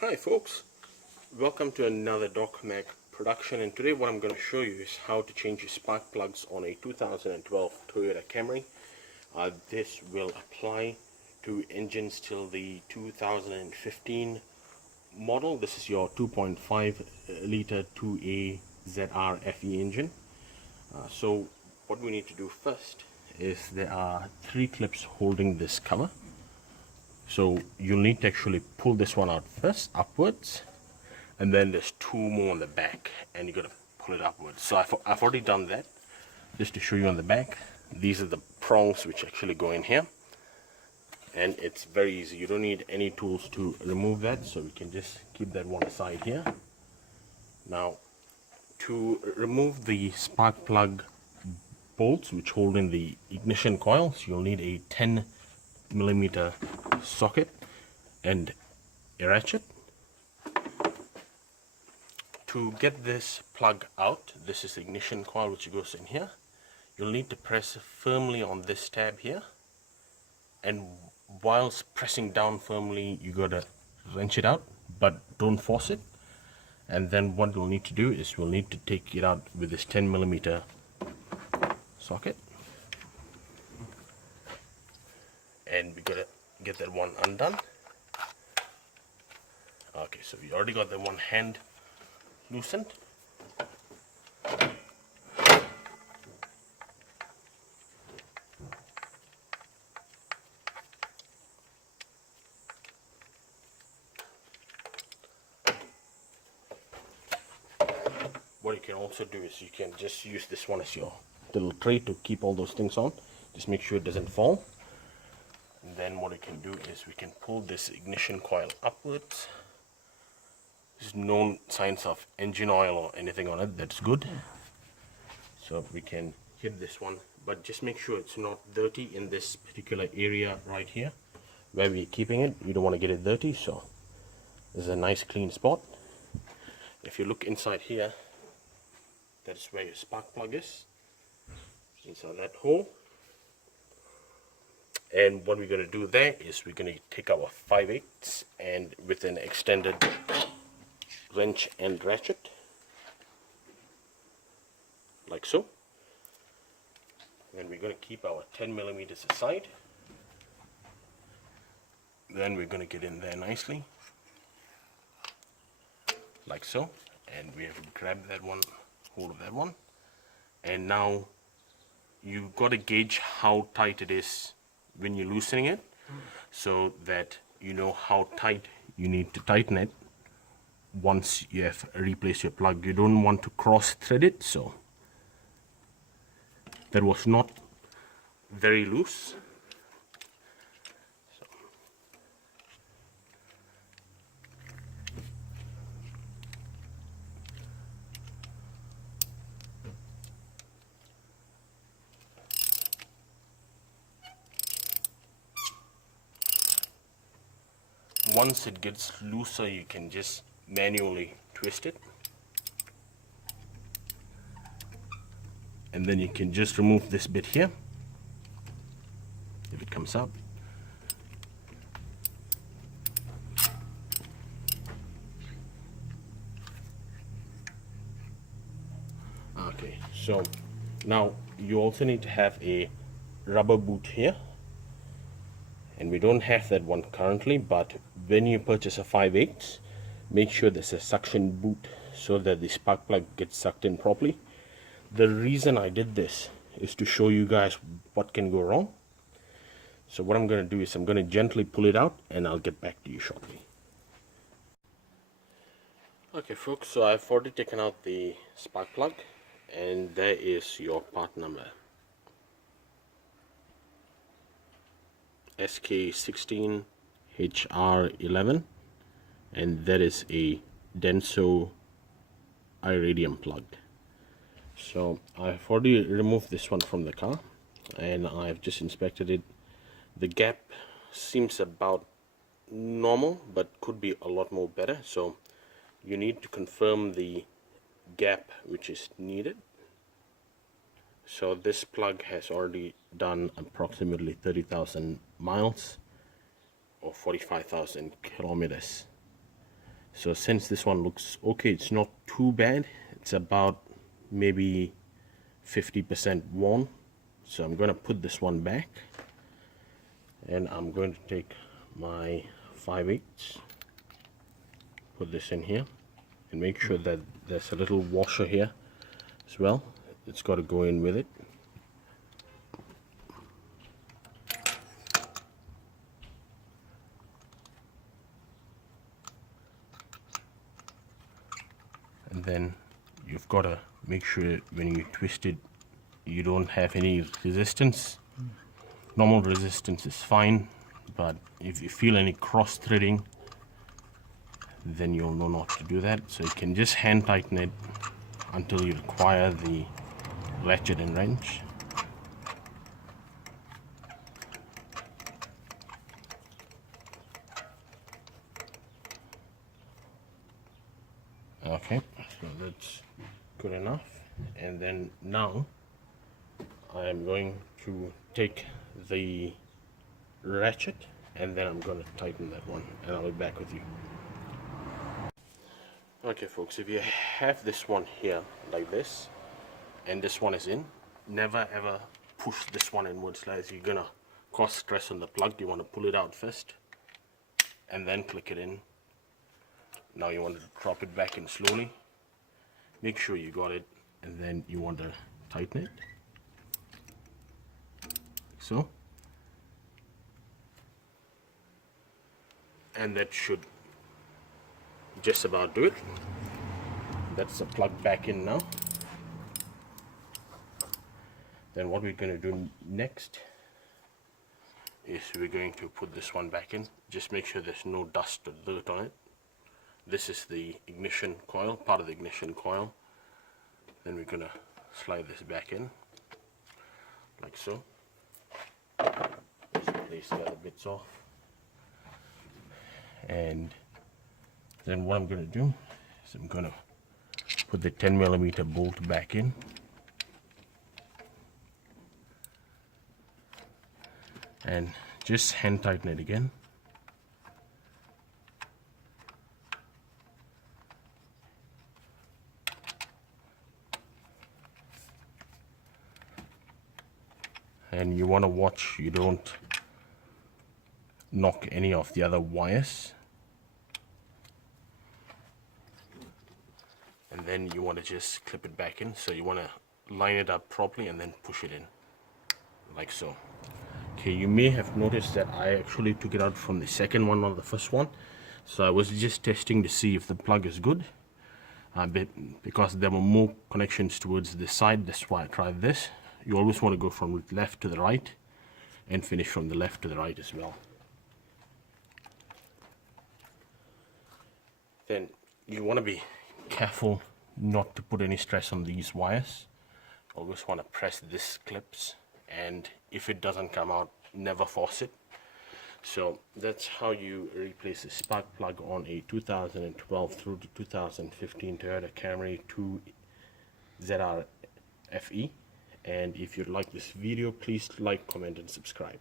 Hi folks, welcome to another DocMac production, and today what I'm going to show you is how to change your spark plugs on a 2012 Toyota Camry. This will apply to engines till the 2015 model. This is your 2.5 liter 2A ZR FE engine. So what we need to do first is there are 3 clips holding this cover. So you'll need to actually pull this one out first, upwards, and then there's 2 more on the back, and you gotta pull it upwards. So I've already done that, just to show you on the back. These are the prongs which actually go in here, and it's very easy. You don't need any tools to remove that, so we can just keep that one aside here. Now, to remove the spark plug bolts which hold in the ignition coils, you'll need a 10mm socket and a ratchet. To get this plug out, this is the ignition coil which goes in here. You'll need to press firmly on this tab here, and whilst pressing down firmly, you gotta wrench it out, but don't force it. And then what we'll need to do is we'll need to take it out with this 10mm socket, and we gotta get that one undone. Okay, so we already got the one hand loosened. What you can also do is you can just use this one as your little tray to keep all those things on. Just make sure it doesn't fall. And then what we can do is we can pull this ignition coil upwards. There's no signs of engine oil or anything on it. That's good. So we can hit this one, but just make sure it's not dirty in this particular area right here where we're keeping it. You don't want to get it dirty, so this is a nice clean spot. If you look inside here, that's where your spark plug is, inside that hole. And what we're going to do there is we're going to take our 5/8 and with an extended wrench and ratchet, like so. And we're going to keep our 10mm aside. Then we're going to get in there nicely, like so. And we have to grab that one, hold of that one. And now you've got to gauge how tight it is when you're loosening it, so that you know how tight you need to tighten it once you have replaced your plug. You don't want to cross thread it, so that was not very loose. So once it gets looser, you can just manually twist it, and then you can just remove this bit here if it comes up. Okay, so now you also need to have a rubber boot here, and we don't have that one currently, but when you purchase a 5/8, make sure there's a suction boot so that the spark plug gets sucked in properly. The reason I did this is to show you guys what can go wrong. So what I'm going to do is I'm going to gently pull it out, and I'll get back to you shortly. Okay folks, so I've already taken out the spark plug, and there is your part number, SK16HR11, and that is a Denso iridium plug. So I've already removed this one from the car, and I've just inspected it. The gap seems about normal, but could be a lot more better, so you need to confirm the gap which is needed. So this plug has already done approximately 30,000 miles or 45,000 kilometers. So since this one looks okay, it's not too bad, it's about maybe 50% worn. So I'm going to put this one back, and I'm going to take my 5/8, put this in here, and make sure that there's a little washer here as well. It's got to go in with it. And then you've got to make sure when you twist it, you don't have any resistance. Normal resistance is fine, but if you feel any cross threading, then you'll know not to do that. So you can just hand tighten it until you require the ratchet and wrench. Okay, so that's good enough. And then now I am going to take the ratchet, and then I'm going to tighten that one, and I'll be back with you. Okay folks, if you have this one here like this, and this one is in, never ever push this one inwards, as you're gonna cause stress on the plug. You want to pull it out first and then click it in. Now you want to drop it back in slowly, make sure you got it, and then you want to tighten it like so, and that should just about do it. That's the plug back in now. Then what we're going to do next is we're going to put this one back in. Just make sure there's no dust or dirt on it. This is the ignition coil, part of the ignition coil. Then we're going to slide this back in like so. Just place the other bits off, and then what I'm going to do is I'm going to put the 10mm bolt back in, and just hand tighten it again. And you want to watch you don't knock any of the other wires. And then you want to just clip it back in. So you want to line it up properly and then push it in like so. Okay, you may have noticed that I actually took it out from the second one, not the first one. So I was just testing to see if the plug is good, because there were more connections towards the side. That's why I tried this. You always want to go from left to the right and finish from the left to the right as well. Then you want to be careful not to put any stress on these wires. Always want to press this clips, and if it doesn't come out, never force it. So that's how you replace a spark plug on a 2012 through to 2015 Toyota Camry 2 ZR FE. And if you like this video, please like, comment and subscribe.